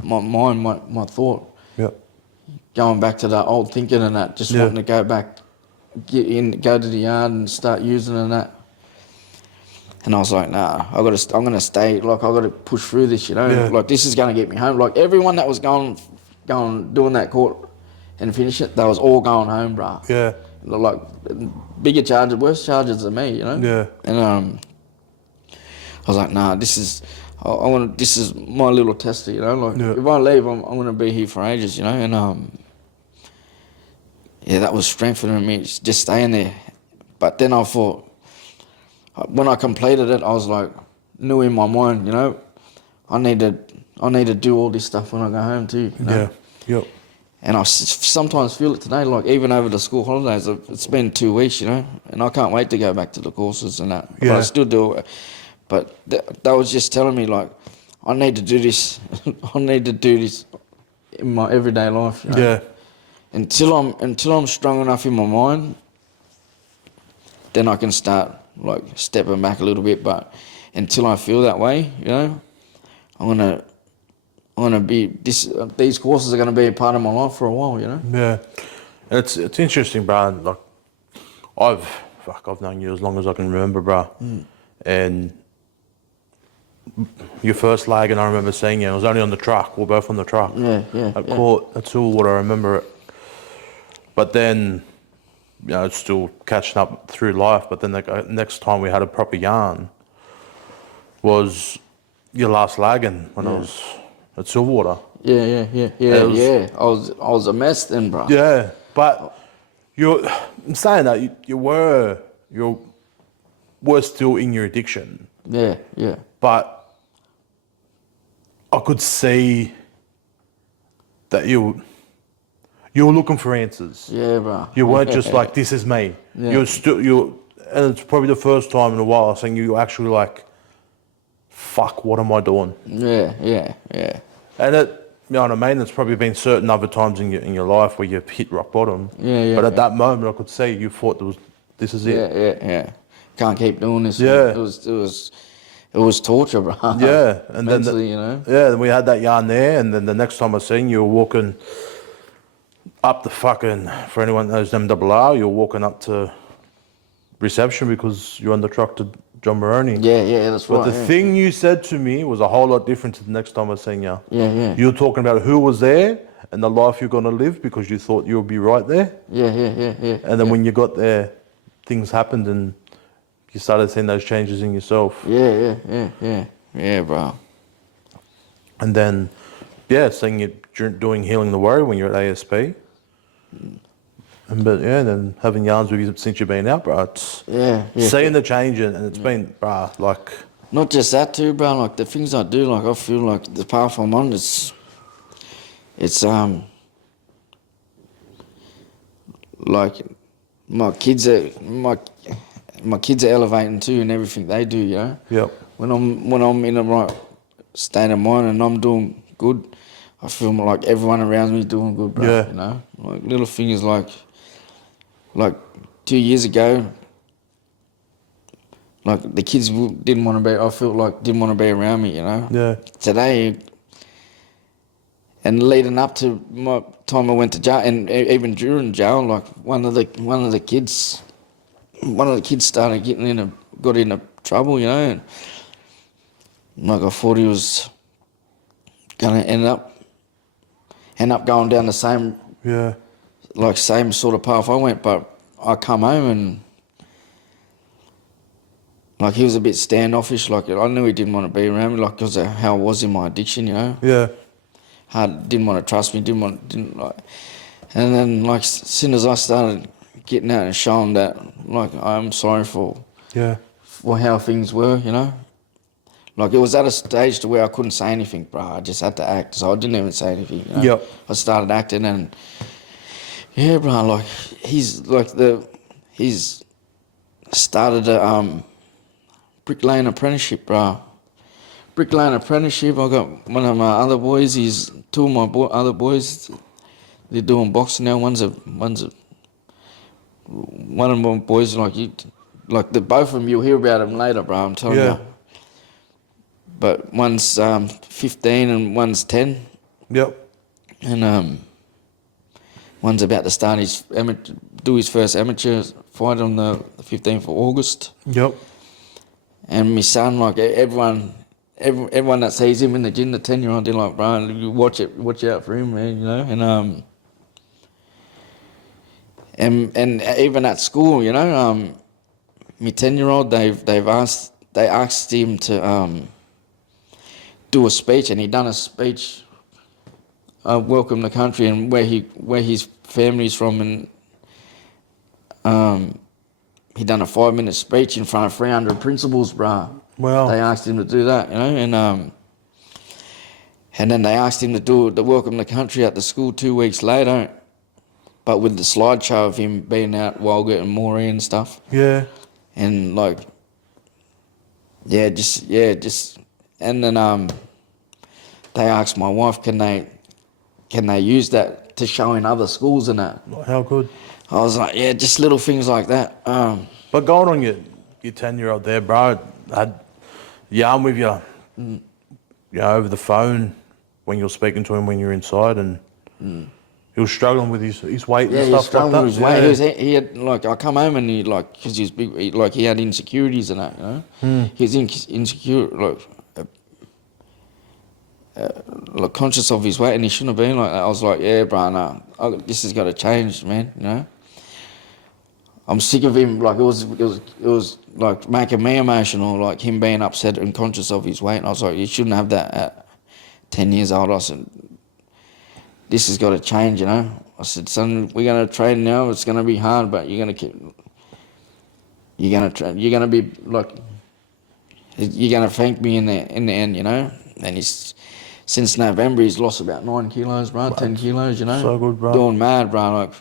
mind, my thought. Yep. Going back to that old thinking and that, just wanting to go back, go to the yard and start using and that. And I was like, nah, I'm gonna stay. Like I got to push through this, you know. Yeah. Like this is gonna get me home. Like everyone that was going doing that court and finish it, they was all going home, bro. Yeah. Like bigger charges, worse charges than me, you know. Yeah. And I was like, nah, this is my little tester, you know. Like if I leave, I'm gonna be here for ages, you know. And that was strengthening me, just staying there. But then I thought, when I completed it, I was like, knew in my mind, you know, I need to do all this stuff when I go home too. You know? Yeah. Yep. And I sometimes feel it today, like even over the school holidays, it's been 2 weeks, you know, and I can't wait to go back to the courses and that. But I still do it. But they was just telling me, like, I need to do this. I need to do this in my everyday life. You know? Yeah. Until I'm strong enough in my mind, then I can start like stepping back a little bit. But until I feel that way, you know, I'm gonna be these courses are gonna be a part of my life for a while, you know. Yeah. And it's interesting, bro. Like I've known you as long as I can remember, bro. And your first lag, and I remember seeing you. I was only on the truck. We're both on the truck. At court. That's all what I remember it. But then, you know, it's still catching up through life. But then the next time we had a proper yarn was your last lagging when I was at Silverwater. Yeah. I was a mess then, bro. Yeah, but I'm saying that you were still in your addiction. Yeah. But I could see that you were looking for answers. Yeah, bro. You weren't just like, this is me. Yeah. And it's probably the first time in a while saying you actually like, fuck, what am I doing? Yeah. And you know what I mean? There's probably been certain other times in your life where you've hit rock bottom. Yeah. But at that moment, I could see you thought this is it. Yeah. Can't keep doing this. Yeah. Man. It was torture, bro. Yeah, and mentally, you know. Yeah, then we had that yarn there, and then the next time I seen you, were walking up the fucking, for anyone that knows MRR, you're walking up to reception because you're on the truck to John Maroney. Yeah, that's But right. the yeah. thing you said to me was a whole lot different to the next time I seen you. Yeah. You were talking about who was there and the life you're going to live because you thought you would be right there. Yeah. And then when you got there, things happened and you started seeing those changes in yourself. Yeah, bro. And then, seeing you doing Healing the Warrior when you're at ASP. But then having yarns with you since you've been out, bro. It's seeing the change and it's been, bro, like... Not just that too, bro. Like the things I do, like I feel like the path I'm on, it's like my kids are elevating too, and everything they do, you know. Yep. When I'm in the right state of mind and I'm doing good, I feel like everyone around me doing good, bro. Yeah. You know, like little things like 2 years ago, like the kids didn't want to be. I felt like didn't want to be around me, you know. Yeah. Today, and leading up to my time I went to jail, and even during jail, like one of the kids started got into trouble, you know. And like I thought he was gonna end up going down the same sort of path I went, but I come home and like he was a bit standoffish. Like I knew he didn't want to be around me, like because of how I was in my addiction, you know. Yeah. Didn't want to trust me. Didn't like. And then like as soon as I started getting out and showing that, like I'm sorry for how things were, you know. Like it was at a stage to where I couldn't say anything, bro. I just had to act, so I didn't even say anything. You know? Yep. I started acting, and yeah, bro. Like he's started a bricklaying apprenticeship, bro. Bricklaying apprenticeship. I got one of my other boys. Two of my other boys. They're doing boxing now. One of my boys like the both of them. You'll hear about them later, bro. I'm telling you. But one's 15 and one's 10. Yep. And one's about to start do his first amateur fight on the 15th of August. Yep. And my son, like everyone that sees him in the gym, the 10-year-old, they're like, bro, you watch out for him, man, you know. And even at school, you know, my 10-year-old, they asked him to do a speech, and he done a speech, welcome the country, and where his family's from, and he done a 5-minute speech in front of 300 principals, bro. Wow. They asked him to do that, you know, and then they asked him to do the welcome the country at the school 2 weeks later, but with the slideshow of him being out while getting Maury and stuff. Yeah. And like, and then they asked my wife, can they use that to show in other schools and that. How good. I was like, yeah, just little things like that. But going on your 10-year-old there, bro, had yarn with you, you know, over the phone when you were speaking to him when you were inside, and he was struggling with his weight and stuff like that. With his weight. He had like, I come home and he like, because he was big, he had insecurities and that, you know. He was insecure, like conscious of his weight, and he shouldn't have been like that. I was like, yeah, bro, no, this has got to change, man, you know. I'm sick of him. Like it was like making me emotional, like him being upset and conscious of his weight. And I was like, you shouldn't have that at 10 years old. I said, this has got to change, you know. I said, son, we're gonna train now. It's gonna be hard, but you're gonna be like, you're gonna thank me in the end, you know. And since November he's lost about 9 kilos, bro. 10 kilos, you know. So good, bro. Doing mad, bro. Like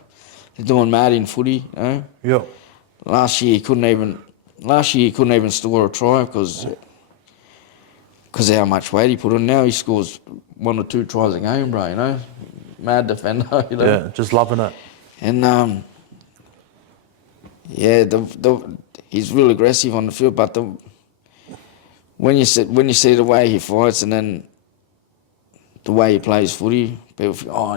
he's doing mad in footy, you know. Yep. Last year he couldn't even score a try because of how much weight he put on. Now he scores 1 or 2 tries a game, bro, you know. Mad defender, you know. Yeah, just loving it. And he's real aggressive on the field, but when you see the way he fights and then the way he plays footy, people think, oh,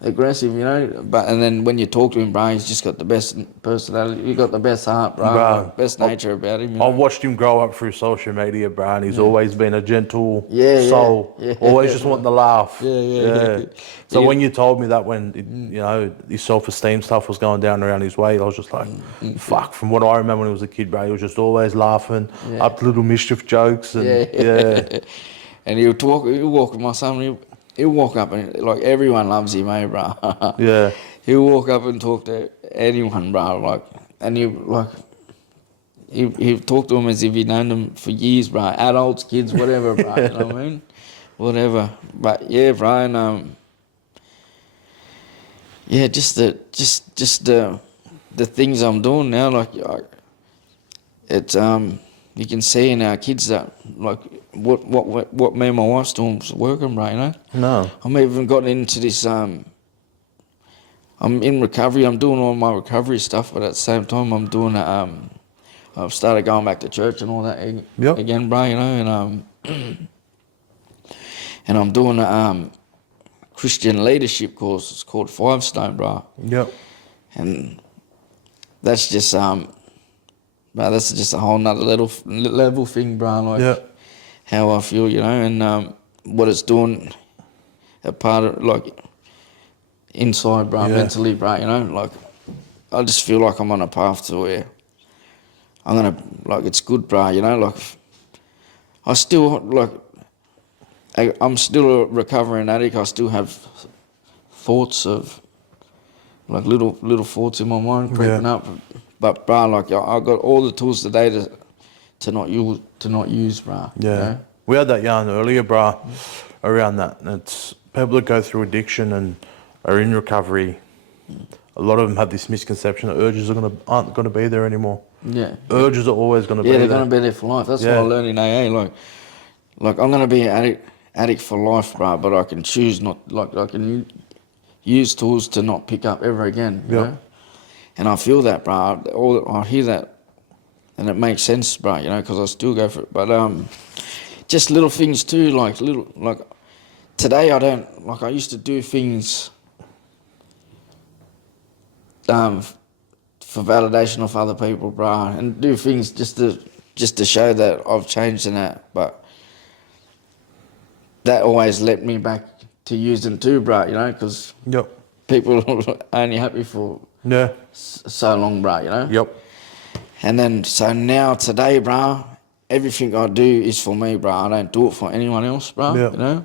aggressive, you know. But and then when you talk to him, bro, he's just got the best personality. He got the best heart, bro. Bro, Best nature about him. You know? I've watched him grow up through social media, bro, and he's always been a gentle Yeah, soul. yeah. Always just wanting to laugh. Yeah. So Yeah. when you told me that when, you know, his self-esteem stuff was going down around his way, I was just like, fuck. From what I remember when he was a kid, bro, he was just always laughing, up to little mischief jokes. And yeah. And he'll walk with my son. He'll walk up and like everyone loves him, eh, bro. Yeah. He'll walk up and talk to anyone, bro. Like, and he'll talk to them as if he'd known them for years, bro. Adults, kids, whatever, bro. You know what I mean? Whatever. But yeah, bro. And yeah, just the things I'm doing now, like it's you can see in our kids that like what me and my wife's doing is working, right? You know. No. I'm even gotten into this. I'm in recovery. I'm doing all my recovery stuff, but at the same time, I'm doing I've started going back to church and all that again, bro. You know, and I'm doing a Christian leadership course. It's called 5 Stone, bro. Yep. And that's just that's just a whole nother level thing, bro. Like how I feel, you know, and what it's doing, a part of like inside, bro, mentally, bro. You know, like I just feel like I'm on a path to where I'm gonna like it's good, bro. You know, like I still like I'm still a recovering addict. I still have thoughts of like little thoughts in my mind creeping up. But bro, like I got all the tools today to not use, bro. Yeah. You know? We had that yarn earlier, bro, around that. And it's people that go through addiction and are in recovery. A lot of them have this misconception that urges aren't gonna be there anymore. Yeah. Urges are always gonna be there. Yeah, they're gonna be there for life. That's what I learned in AA. Like I'm gonna be an addict for life, bro. But I can choose not. Like I can use tools to not pick up ever again. You know? And I feel that, bro. I hear that, and it makes sense, bro. You know, because I still go for it. But just little things too, like today I don't like. I used to do things for validation of other people, bro, and do things just to show that I've changed in that. But that always led me back to using too, bro. You know, because people are only happy for so long, bro. You know. Yep. And then so now today, bro, everything I do is for me, bro. I don't do it for anyone else, bro. Yep. You know.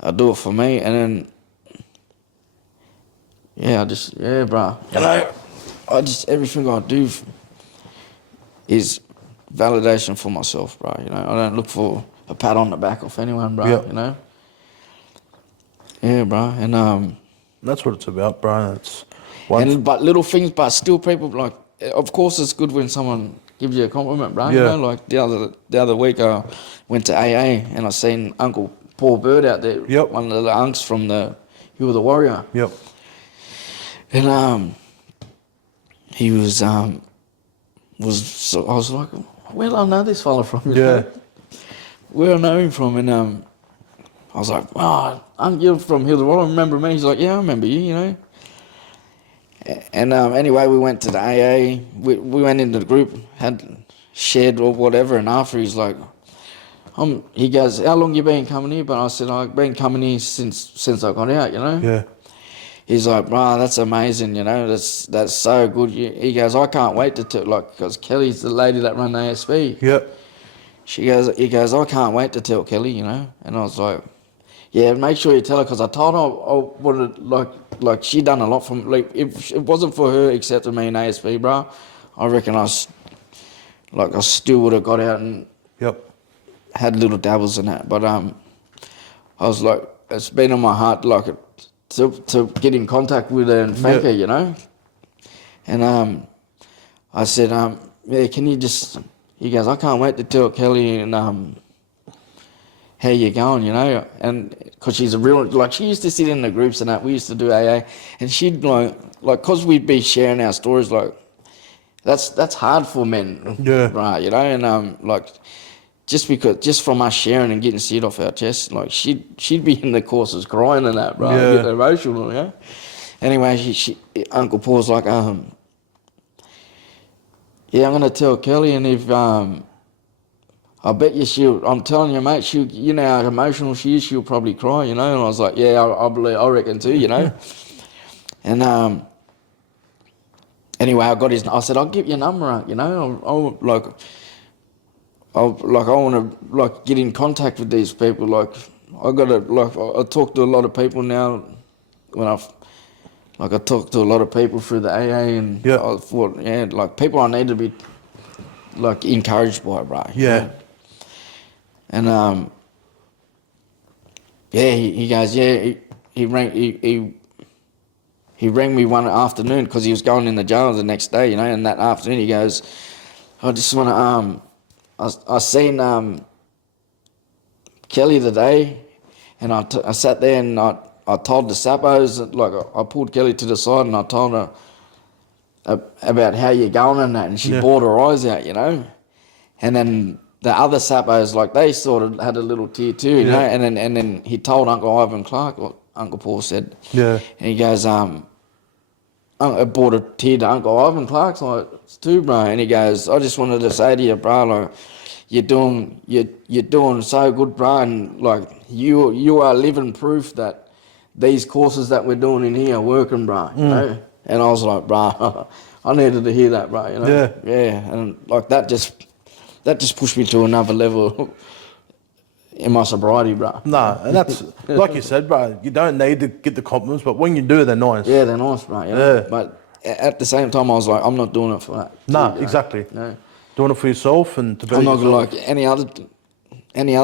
I do it for me, and then bro. You know, everything I do is validation for myself, bro. You know, I don't look for a pat on the back of anyone, bro. You know. Yeah, bro, and that's what it's about, bro. But little things, but still, people like. Of course, it's good when someone gives you a compliment, bro. You know, like the other week, I went to AA and I seen Uncle Paul Bird out there. One of the unks from You Were the Warrior. Yep. And he was I was like, where do I know this fella from? You know? Where I know him from, and I was like, you're from Hill the Warrior, remember me? He's like, yeah, I remember you, you know. And anyway, we went to the AA. We went into the group, had shared or whatever, and after he's like, he goes, how long you been coming here? But I said, I've been coming here since I got out, you know. Yeah. He's like, bro, that's amazing, you know, that's so good. He goes, I can't wait to tell, like, because Kelly's the lady that run the ASB. Yep. He goes, I can't wait to tell Kelly, you know. And I was like, yeah, make sure you tell her, because I told her I wanted, like she done a lot from, like, if it wasn't for her accepting me in ASB, bro, I reckon I still would have got out and had little dabbles in that. But I was like, it's been on my heart, like, to get in contact with her and thank her, you know. And I said, yeah, can you just, he goes, I can't wait to tell Kelly and how you going, you know. And because she's a real, like, she used to sit in the groups and that, we used to do AA, and she'd like because we'd be sharing our stories, like, that's hard for men, right, you know. And like, just from us sharing and getting shit off our chest, like she'd be in the courses crying and that, bro, Yeah. getting emotional, you know. Anyway, Uncle Paul's like, yeah, I'm gonna tell Kelly, and if I bet you I'm telling you, mate, you know how emotional she is, she'll probably cry, you know. And I was like, yeah, I reckon too, you know. And anyway, I said, I'll give your number out, you know. I want to like get in contact with these people. Like, I talk to a lot of people now. I talk to a lot of people through the AA, and Yeah. I thought, yeah, like people I need to be like encouraged by, bro. you Yeah. know? And yeah, he goes, yeah, he rang me one afternoon because he was going in the jail the next day, you know. And that afternoon he goes, I just want to I seen Kelly today, and I sat there and I told the Sappos, like I pulled Kelly to the side and I told her about how you're going and that, and she bawled her eyes out, you know. And then the other Sappos, like they sort of had a little tear too, you know. And then he told Uncle Ivan Clark what Uncle Paul said. Yeah. And he goes, I brought a tear to Uncle Ivan Clark's like, it's too, bro. And he goes, I just wanted to say to you, bro, like you're doing so good, bro, and like you are living proof that these courses that we're doing in here are working, bro. You know. And I was like, bro, I needed to hear that, bro. You know. Yeah. Yeah. And like that just pushed me to another level in my sobriety, bro. Nah, and that's like you said, bro. You don't need to get the compliments, but when you do, they're nice. Yeah, they're nice, bro. You know? Yeah. But at the same time, I was like, I'm not doing it for that. Nah, You know? exactly. No. Doing it for yourself and to be. I'm not gonna like any other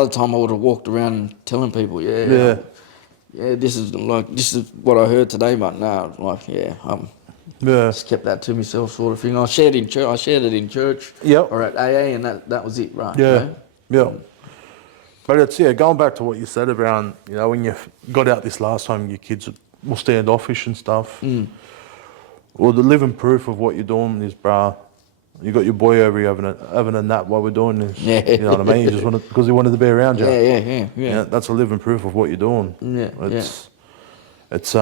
time I would have walked around telling people, yeah, this is what I heard today, but no, like Yeah. just kept that to myself, sort of thing. I shared it in church, Yep. or at AA, and that was it, right? Yeah. You know? Yeah. But it's going back to what you said around, you know, when you got out this last time, your kids were standoffish and stuff. Well, the living proof of what you're doing is, bruh, you got your boy over here having a nap while we're doing this. Yeah. You know what I mean? You just wanted, because he wanted to be around you. Yeah. That's a living proof of what you're doing. It's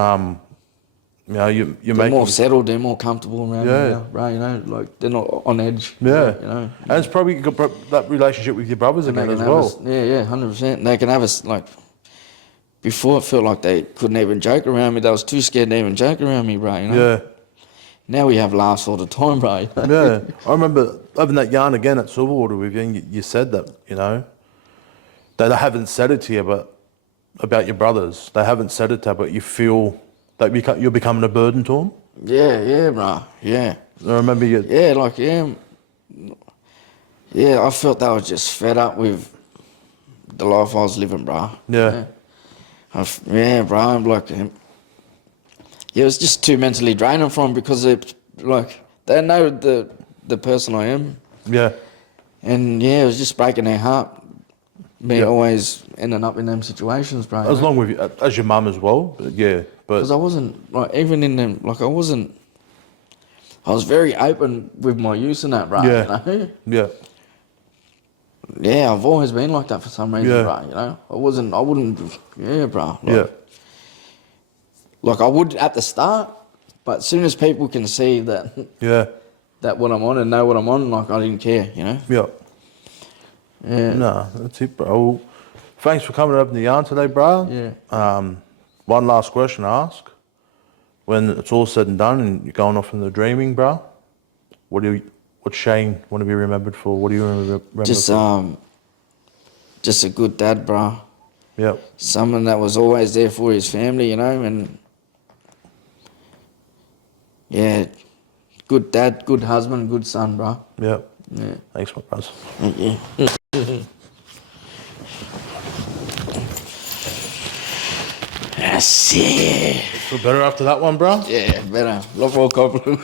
you know, you're They're making more settled, they're more comfortable around you now, right? You know, like they're not on edge. Yeah. You know. And it's probably got that relationship with your brothers They again can as have well. us, 100%. They can have us, like, before it felt like they couldn't even joke around me. They was too scared to even joke around me, bro, you know? Yeah. Now we have laughs all the time, bro. You know? Yeah. I remember having that yarn again at Silverwater with you, and you said that, you know, they haven't said it to you, but about your brothers. They haven't said it to you, but you feel that you're becoming a burden to them. Yeah, bro. Yeah. I remember you. Yeah, like, yeah, I felt that I was just fed up with the life I was living, bro. Yeah. Bro, I'm like, it was just too mentally draining for them because they know the person I am. Yeah. And yeah, it was just breaking their heart. Me always ending up in them situations, bro. As long with you, as your mum as well. But yeah. Because I wasn't, like, even in them, like, I was very open with my use in that, bro. Yeah. You know? Yeah. Yeah, I've always been like that for some reason, Yeah. bro. You know? I wouldn't, yeah, bro. Like, Yeah. Like, I would at the start, but as soon as people can see that, Yeah. that what I'm on and know what I'm on, like, I didn't care, you know? Yeah. Yeah. No, that's it, bro. Well, thanks for coming up in the yarn today, bro. Yeah. One last question to ask. When it's all said and done and you're going off in the dreaming, bro, what's Shane want to be remembered for? What do you remember for? Just a good dad, bro. Yeah. Someone that was always there for his family, you know, and yeah, good dad, good husband, good son, bro. Yeah. Yeah. Thanks, my bros. Thank you. That's it. Feel better after that one, bro? Yeah, better. Love all compliment.